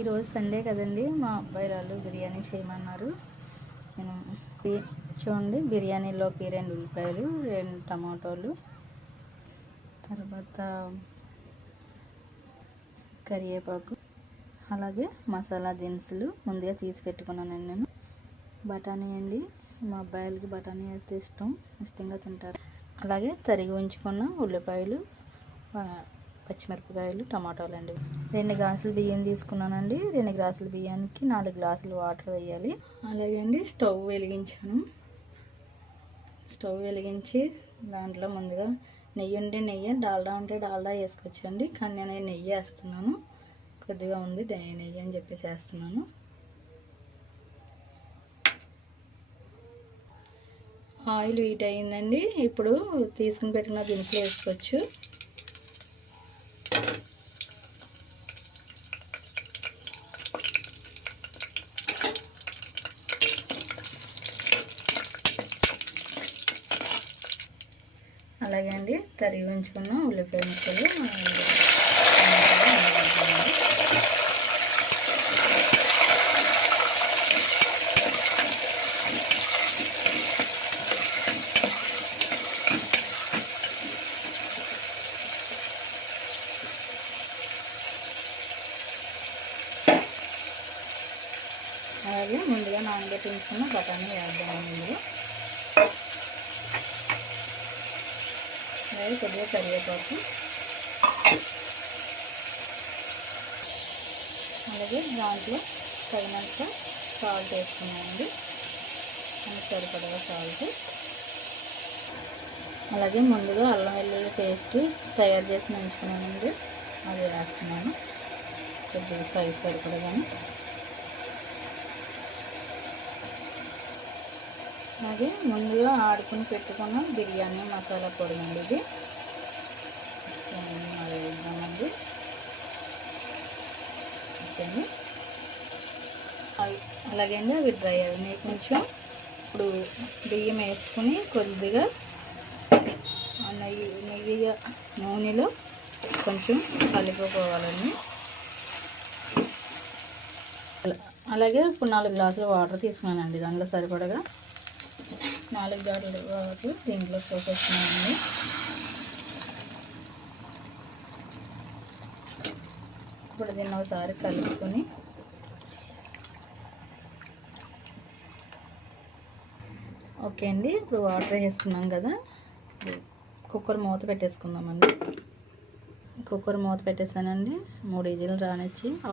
ఈరోజు సండే కదండి, మా అబ్బాయి వాళ్ళు బిర్యానీ చేయమన్నారు. నేను చూడండి, బిర్యానీలోకి 2 ఉల్లిపాయలు, 2 టమాటోలు, తర్వాత కరివేపాకు, అలాగే మసాలా దినుసులు ముందుగా తీసి పెట్టుకున్నానండి. నేను బఠానీ అండి, మా అబ్బాయిలకి బఠానీ అయితే ఇష్టంగా తింటారు. అలాగే తరిగి ఉంచుకున్న ఉల్లిపాయలు, పచ్చిమిరపకాయలు, టమాటాలు అండి. 2 గ్లాసులు బియ్యం తీసుకున్నానండి. 2 గ్లాసుల బియ్యానికి 4 గ్లాసులు వాటర్ వేయాలి. అలాగే అండి, స్టవ్ వెలిగించాను. స్టవ్ వెలిగించి దాంట్లో ముందుగా నెయ్యి ఉంటే నెయ్యి, డాల్డా ఉంటే డాల్డా వేసుకోవచ్చండి. కానీ నేను నెయ్యి వేస్తున్నాను, కొద్దిగా ఉంది నెయ్యి అని చెప్పేసి వేస్తున్నాను. ఆయిల్ హీట్ అయిందండి. ఇప్పుడు తీసుకుని పెట్టుకున్న దినుసులు వేసుకోవచ్చు. అలాగే అండి, తరిగి ఉంచుకున్న ఉల్లిపాయ ముక్కలు, అలాగే ముందుగా నానబెట్టి ఉంచుకున్న బఠానీ వేద్దామండి. అలాగే కొద్దిగా కరివేపాకు, అలాగే దాంట్లో తగినంత సాల్ట్ వేసుకున్నామండి. సరిపడగా సాల్ట్, అలాగే ముందుగా అల్లం వెల్లుల్లి పేస్ట్ తయారు చేసి ఉంచుకున్నానండి, అది వేస్తున్నాను కొద్దిగా ఫ్రై సరిపడగానే. అలాగే ముందుగా ఆడుకుని పెట్టుకున్న బిర్యానీ మసాలా పొడి అండి, ఇది వేద్దామండి. ఓకే, అలాగే అండి, అవి డ్రై అయినాయి కొంచెం. ఇప్పుడు బియ్యం వేసుకుని కొద్దిగా నెయ్యిగా నూనెలో కొంచెం కలుపుకోవాలండి. అలాగే ఇప్పుడు 4 గ్లాసుల వాటర్ తీసుకున్నానండి. దాంట్లో సరిపడగా 4 గ్లాసుల వాటర్ దీంట్లో పోసేస్తున్నానండి. ఇప్పుడు దీన్ని ఒకసారి కలుపుకొని ఓకే అండి, ఇప్పుడు వాటర్ వేసుకున్నాం కదా, కుక్కర్ మూత పెట్టేసుకుందామండి. కుక్కర్ మూత పెట్టేసానండి. 3 విజిల్లు రానిచ్చి